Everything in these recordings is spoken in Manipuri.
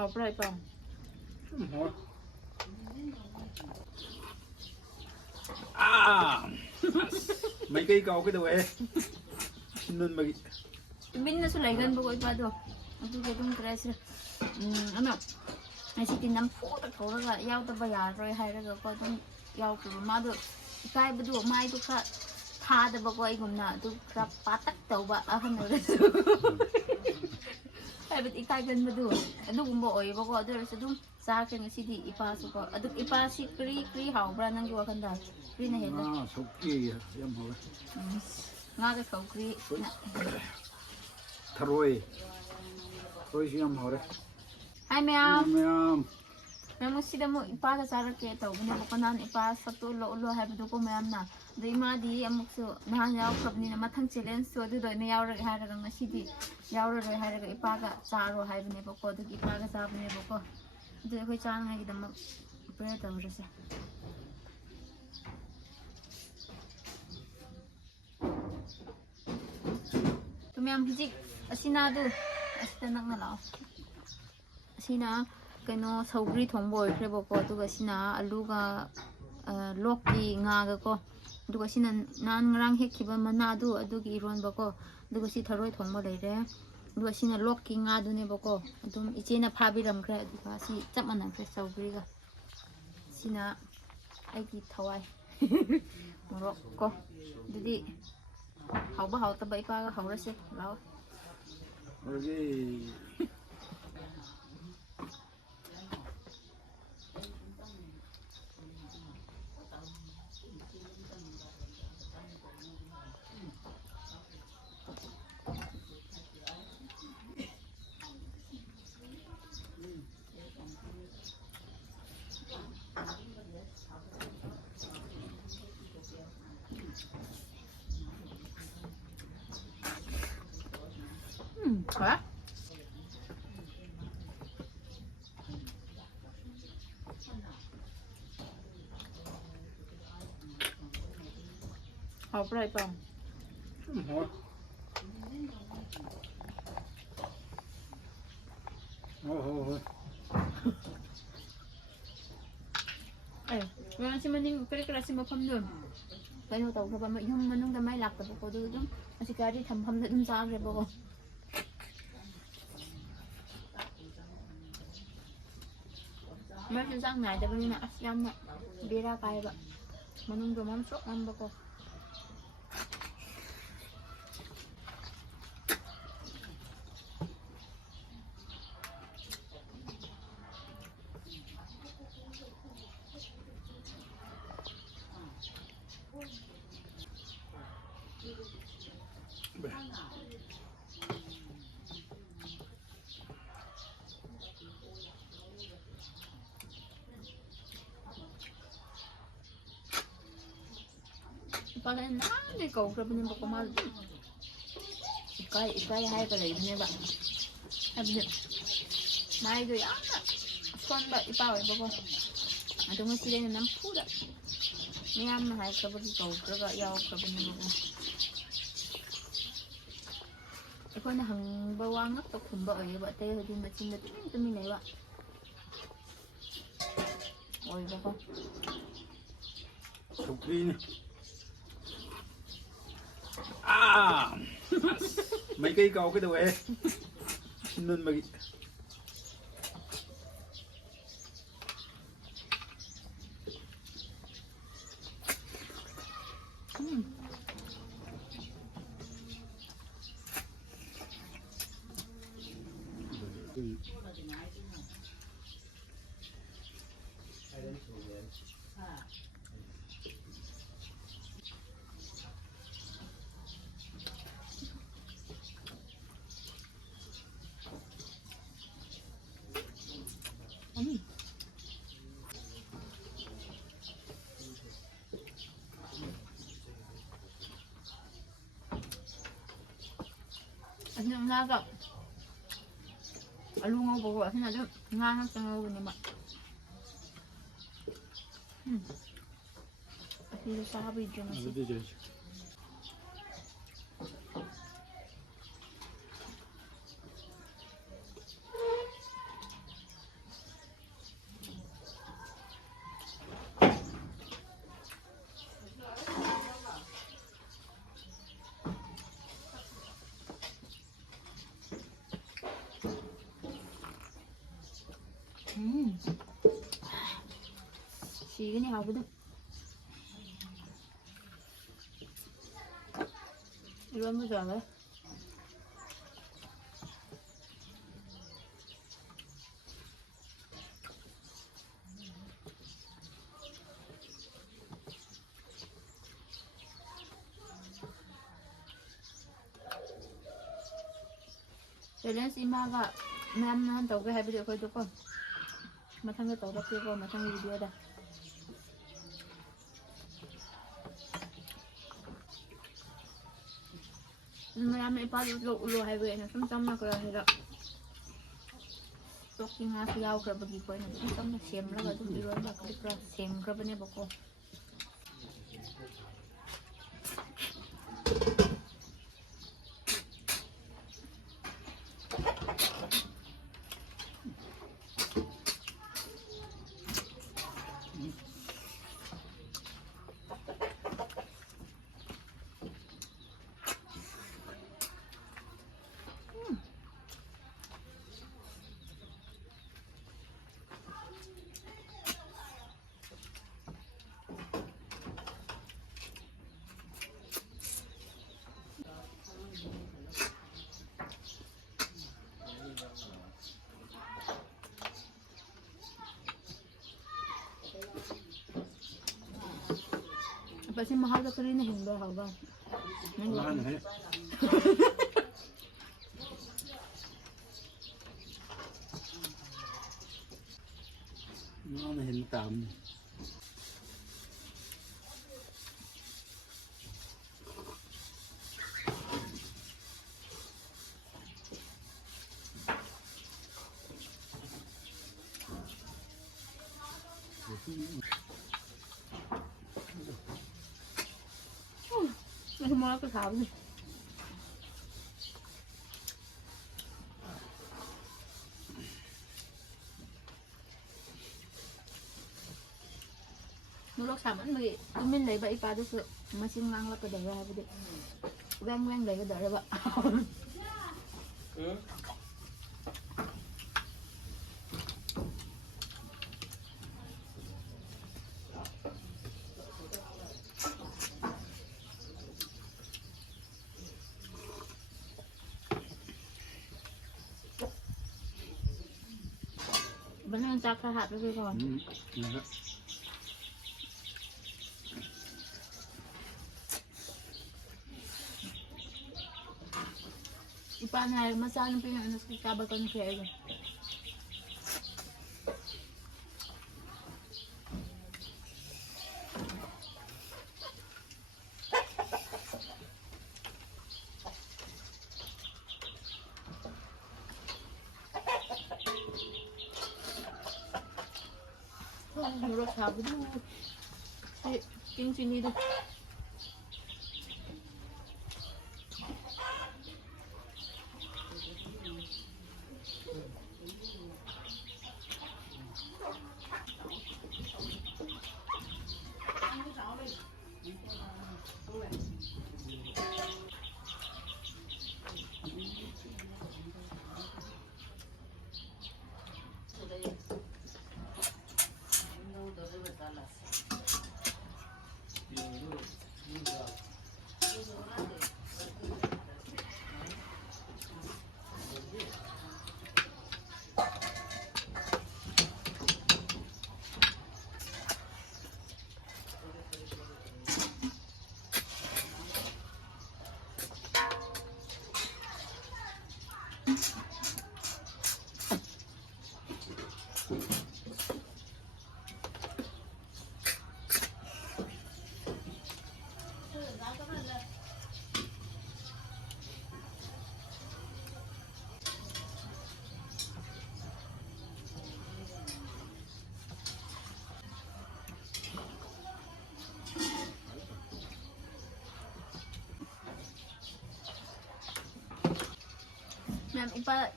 ꯍꯥꯎꯕ꯭ꯔꯥ ꯏꯄꯥ ꯃꯩꯀꯩ ꯀꯥꯎꯒꯗꯧꯋꯦ ꯅꯨꯟꯕꯒꯤ ꯇꯨꯃꯤꯟꯅꯁꯨ ꯂꯩꯒꯟꯕꯀꯣ ꯏꯄꯥꯗꯣ ꯑꯗꯨꯒꯤ ꯑꯗꯨꯝ ꯀꯔꯥꯏꯁꯤꯔ ꯑꯃ ꯉꯁꯤꯗꯤ ꯅꯝꯐꯨꯗ ꯀꯧꯔꯒ ꯌꯥꯎꯗꯕ ꯌꯥꯔꯔꯣꯏ ꯍꯥꯏꯔꯒꯀꯣ ꯑꯗꯨꯝ ꯌꯥꯎꯈ꯭ꯔꯕ ꯃꯥꯗꯣ ꯏꯀꯥꯏꯕꯗꯣ ꯃꯥꯏꯗꯣ ꯈꯔ ꯊꯥꯗꯕꯀꯣ ꯑꯩꯒꯨꯝꯅ ꯑꯗꯨ ꯈꯔ ꯄꯥꯇꯛ ꯇꯧꯕ ꯑꯍꯟ ꯑꯣꯏꯔꯁꯨ ꯍꯥꯏꯕꯗꯤ ꯏꯀꯥꯏꯒꯟꯕꯗꯣ ꯑꯗꯨꯒꯨꯝꯕ ꯑꯣꯏꯌꯦꯕꯀꯣ ꯑꯗꯨ ꯑꯣꯏꯔꯁꯨ ꯑꯗꯨꯝ ꯆꯥꯈ꯭ꯔꯦ ꯉꯁꯤꯗꯤ ꯏꯄꯥꯁꯨꯀꯣ ꯑꯗꯨ ꯏꯄꯥꯁꯤ ꯀꯔꯤ ꯍꯥꯎꯕ꯭ꯔꯥ ꯅꯪꯒꯤ ꯋꯥꯈꯜꯗ ꯀꯔꯤꯅ ꯍꯦꯜꯂꯦ ꯁꯧꯒ꯭ꯔꯤ ꯌꯥꯝ ꯍꯥꯎꯋꯦ ꯉꯥꯒ ꯁꯧꯒ꯭ꯔꯤ ꯊꯔꯣꯏꯁꯨ ꯌꯥꯝ ꯍꯥꯎꯔꯦ ꯍꯥꯏ ꯃꯌꯥꯝ ꯃꯌꯥꯝ ꯉꯁꯤꯗ ꯑꯃꯨꯛ ꯏꯄꯥꯒ ꯆꯥꯔꯛꯀꯦ ꯇꯧꯕꯅꯦꯕꯀꯣ ꯅꯍꯥꯟ ꯏꯄꯥ ꯁꯛꯇꯣ ꯎꯠꯂꯣ ꯍꯥꯏꯕꯗꯣꯀꯣ ꯃꯌꯥꯝꯅ ꯑꯗꯣ ꯏꯃꯥꯗꯤ ꯑꯃꯨꯛꯁꯨ ꯅꯍꯥꯟ ꯌꯥꯎꯈ꯭ꯔꯕꯅꯤꯅ ꯃꯊꯪ ꯆꯦꯂꯦꯟꯖꯁꯨ ꯑꯗꯨꯗ ꯑꯣꯏꯅ ꯌꯥꯎꯔꯒꯦ ꯍꯥꯏꯔꯒ ꯉꯁꯤꯗꯤ ꯌꯥꯎꯔꯔꯣꯏ ꯍꯥꯏꯔꯒ ꯏꯄꯥꯒ ꯆꯥꯔꯣ ꯍꯥꯏꯕꯅꯦꯕꯀꯣ ꯑꯗꯨꯒꯤ ꯏꯄꯥꯒ ꯆꯥꯕꯅꯦꯕꯀꯣ ꯑꯗꯨ ꯑꯩꯈꯣই ꯆꯥꯅꯉꯥꯏꯒꯤꯗꯃꯛ ꯄ꯭ꯔꯦꯌꯔ ꯇꯧꯔꯁꯦ ꯃꯌꯥꯝ ꯍꯧꯖꯤꯛ ꯑꯁꯤꯅꯗꯨ ꯑꯁꯤꯗ ꯅꯛꯅ ꯂꯥꯛꯑꯣ ꯑꯁꯤꯅ ꯀꯩꯅꯣ ꯁꯧꯒ꯭ꯔꯤ ꯊꯣꯡꯕ ꯑꯣꯏꯈ꯭ꯔꯦꯕꯀꯣ ꯑꯗꯨꯒ ꯁꯤꯅ ꯑꯂꯨꯒ ꯂꯣꯛꯀꯤ ꯉꯥꯒꯀꯣ ꯑꯗꯨꯒ ꯁꯤꯅ ꯅꯍꯥꯟ ꯉꯔꯥꯡ ꯍꯦꯛꯈꯤꯕ ꯃꯅꯥꯗꯨ ꯑꯗꯨꯒꯤ ꯏꯔꯣꯟꯕꯀꯣ ꯑꯗꯨꯒ ꯁꯤ ꯊꯔꯣꯏ ꯊꯣꯡꯕ ꯂꯩꯔꯦ ꯑꯗꯨꯒ ꯁꯤꯅ ꯂꯣꯛꯀꯤ ꯉꯥꯗꯨꯅꯦꯕꯀꯣ ꯑꯗꯨꯝ ꯏꯆꯦꯅ ꯐꯥꯕꯤꯔꯝꯈ꯭ꯔꯦ ꯑꯗꯨꯒ ꯁꯤ ꯆꯞ ꯃꯥꯟꯅꯈ꯭ꯔꯦ ꯁꯧꯒ꯭ꯔꯤꯒ ꯁꯤꯅ ꯑꯩꯒꯤ ꯊꯋꯥꯏ ꯃꯣꯔꯣꯛ ꯀꯣ ꯑꯗꯨꯗꯤ ꯍꯥꯎꯕ ꯍꯥꯎꯇꯕ ꯏꯄꯥꯒ ꯍꯧꯔꯁꯦ ꯂꯥꯛꯑꯣ ꯍꯥ ꯍꯥꯎꯕ꯭ꯔꯥ ꯏꯄꯥ ꯉꯁꯤ ꯃꯅꯤꯡ ꯀꯔꯤ ꯃꯐꯝꯗꯣ ꯀꯩꯅꯣ ꯇꯧꯈ꯭ꯔꯕ ꯌꯨꯝ ꯃꯅꯨꯡꯗ ꯃꯩ ꯂꯥꯛꯇꯕꯀꯣ ꯑꯗꯨ ꯑꯗꯨꯝ ꯑꯁꯤ ꯒꯥꯔꯤ ꯊꯝꯐꯝꯗ ꯑꯗꯨꯝ ꯆꯥꯈ꯭ꯔꯦꯕꯀꯣ ꯃꯩꯁꯨ ꯆꯥꯡ ꯅꯥꯏꯗꯕꯅꯤꯅ ꯑꯁ ꯌꯥꯝꯅ ꯕꯦꯔꯥ ꯀꯥꯏꯕ ꯃꯅꯨꯡꯗꯣ ꯃꯝꯁꯨ ꯃꯝꯕꯀꯣ ꯏꯄꯥꯅ ꯅꯍꯥꯟꯗꯩ ꯀꯧꯈ꯭ꯔꯕꯅꯦꯕꯀꯣ ꯃꯥ ꯑꯗꯨꯝ ꯏꯀꯥꯏ ꯍꯥꯏꯔꯒ ꯂꯩꯕꯅꯦꯕ ꯍꯥꯏꯕꯗꯤ ꯃꯥꯏꯗꯣ ꯌꯥꯝꯅ ꯑꯁꯣꯟꯕ ꯏꯄꯥ ꯑꯣꯏꯕꯀꯣ ꯑꯗꯣ ꯉꯁꯤꯗꯤ ꯑꯩꯅ ꯅꯝꯐꯨꯗ ꯃꯌꯥꯝꯅ ꯍꯥꯏꯈ꯭ꯔꯕꯒꯤ ꯀꯧꯈ꯭ꯔꯒ ꯌꯥꯎꯈ꯭ꯔꯕꯅꯦꯕꯀꯣ ꯑꯩꯈꯣꯏꯅ ꯍꯪꯕ ꯋꯥ ꯉꯛꯇ ꯈꯨꯝꯕ ꯑꯣꯏꯌꯦꯕ ꯑꯇꯩ ꯍꯧꯗꯤ ꯃꯆꯤꯟꯗ ꯇꯨꯃꯤꯟ ꯂꯩꯕ ꯑꯣꯏꯕꯀꯣ ꯁꯧꯒ꯭ꯔꯤꯅꯤ ꯃꯩꯀꯩ ꯀꯥꯎꯒꯗꯧꯋꯦ ꯅꯨꯟꯕꯒꯤ ꯑꯁꯤꯅ ꯉꯥꯒ ꯑꯂꯨ ꯉꯧꯕꯀꯣ ꯑꯁꯤꯅ ꯑꯗꯨꯝ ꯉꯥ ꯉꯥꯛꯇ ꯉꯧꯕꯅꯦꯕ ꯑꯁꯤꯁꯨ ꯆꯥꯕꯩꯗ꯭ꯔꯦ ꯉꯁꯤ Sigani hawada. Iwan mo dyan eh. Kailan si Maga, naman tawag ka video ko ito ko. Matang ito, tapos ko, matang video da. Marami ipalo ulo highway na samsam na kaya hila. Talking nga siyaw ka bagi ko na samsam na siyem lang ito iwan ba kaya same ka ba niya ba ko. Kasi mahal ka rin na hindi ba? Wala na eh. Wala na hintam. May mga kasama. Nulok sama mày mình lấy vậy pa được mà xin ngang là cái đấy ra vậy quen quen đấy cái đấy là vậy vẫn đang chắc ra hạt với con Ipan na masalang pinanas ko kabal ko ng kaya. Murah sabi do. Ting sini do.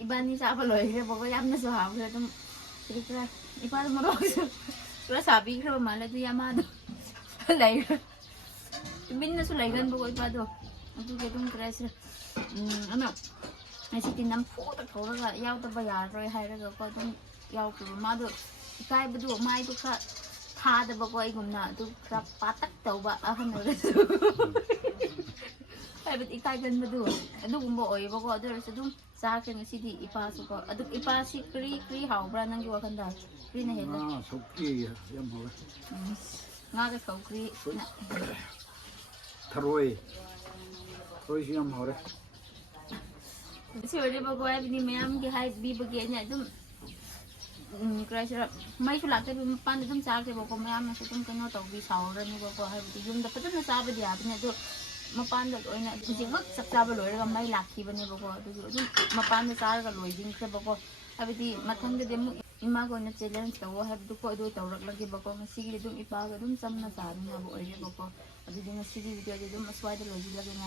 Iba ni sa paloy kaya pagkayam na sa hapon kaya kaya iba mo ro kaya sabi kaya mala to yamado lay bin na sulay gan buko iba do ito kaya tong tres ano ay si tinam po ta ko ra yaw ta ba ya ro hay ra ko tong yaw ko ma do ꯏꯀꯥꯏꯕꯗꯨ ꯃꯥꯏꯗꯨ ꯈꯔ ꯊꯥꯗꯕꯀꯣ ꯑꯩꯒꯨꯝꯅ ꯑꯗꯨ ꯈꯔ ꯄꯥꯇꯛ ꯇꯧꯕ ꯑꯍꯟ ꯑꯣꯏꯔꯁꯨ ꯍꯥꯏꯕꯗꯤ ꯏꯀꯥꯏꯒꯟꯕꯗꯨ ꯑꯗꯨꯒꯨꯝꯕ ꯑꯣꯏꯌꯦꯕꯀꯣ ꯑꯗꯨ ꯑꯣꯏꯔꯁꯨ ꯑꯗꯨꯝ ꯆꯥꯈ꯭ꯔꯦ ꯉꯁꯤꯗꯤ ꯏꯄꯥꯁꯨꯀꯣ ꯑꯗꯨ ꯏꯄꯥꯁꯤ ꯀꯔꯤ ꯍꯥꯎꯕ꯭ꯔꯥ ꯅꯪꯒꯤ ꯋꯥꯈꯜꯗ ꯀꯔꯤꯅ ꯍꯦꯜꯂꯦ ꯁꯧꯀꯤ ꯌꯥꯝ ꯍꯥꯎꯋꯦ ꯉꯥꯒ ꯁꯧꯒ꯭ꯔꯤ ꯊꯔꯣꯏꯁꯨ ꯌꯥꯝ ꯍꯥꯎꯔꯦ ꯁꯤ ꯑꯣꯏꯔꯤꯕꯀꯣ ꯍꯥꯏꯕꯗꯤ ꯃꯌꯥꯝꯒꯤ ꯍꯥꯏꯕꯤꯕꯒꯤ ꯑꯩꯅ ꯑꯗꯨꯝ ꯀꯔꯤꯁꯤꯔ ꯃꯩꯁꯨ ꯂꯥꯛꯇꯕꯤ ꯃꯄꯥꯟꯗ ꯑꯗꯨꯝ ꯆꯥꯈ꯭ꯔꯦꯕꯀꯣ ꯃꯌꯥꯝꯅꯁꯨ ꯑꯗꯨꯝ ꯀꯩꯅꯣ ꯇꯧꯕꯤ ꯁꯥꯎꯔꯅꯤꯕꯀꯣ ꯍꯥꯏꯕꯗꯤ ꯌꯨꯝꯗ ꯐꯖꯅ ꯆꯥꯕꯗꯤ ꯌꯥꯕꯅꯤ ꯑꯗꯣ ꯃꯄꯥꯟꯗ ꯂꯣꯏꯅ ꯍꯧꯖꯤꯛꯃꯛ ꯆꯥꯛ ꯆꯥꯕ ꯂꯣꯏꯔꯒ ꯃꯩ ꯂꯥꯛꯈꯤꯕꯅꯦꯕꯀꯣ ꯑꯗꯨꯒꯤ ꯑꯗꯨꯝ ꯃꯄꯥꯟꯗ ꯆꯥꯔꯒ ꯂꯣꯏꯗꯤꯡꯈ꯭ꯔꯦꯕꯀꯣ ꯍꯥꯏꯕꯗꯤ ꯃꯊꯪꯗꯗꯤ ꯑꯃꯨꯛ ꯏꯃꯥꯒ ꯑꯣꯏꯅ ꯆꯦꯂꯦꯟꯖ ꯇꯧꯋꯣ ꯍꯥꯏꯕꯗꯨꯀꯣ ꯑꯗꯨ ꯇꯧꯔꯛꯂꯒꯦꯕꯀꯣ ꯉꯁꯤꯒꯤꯗꯤ ꯑꯗꯨꯝ ꯏꯄꯥꯒ ꯑꯗꯨꯝ ꯆꯝꯅ ꯆꯥꯃꯤꯟꯅꯕ ꯑꯣꯏꯔꯦꯕꯀꯣ ꯑꯗꯨꯗꯤ ꯉꯁꯤꯒꯤ ꯚꯤꯗꯤꯑꯣꯗꯤ ꯑꯗꯨꯝ ꯑꯁ꯭ꯋꯥꯏꯗ ꯂꯣꯏꯁꯤꯜꯂꯒꯦꯅ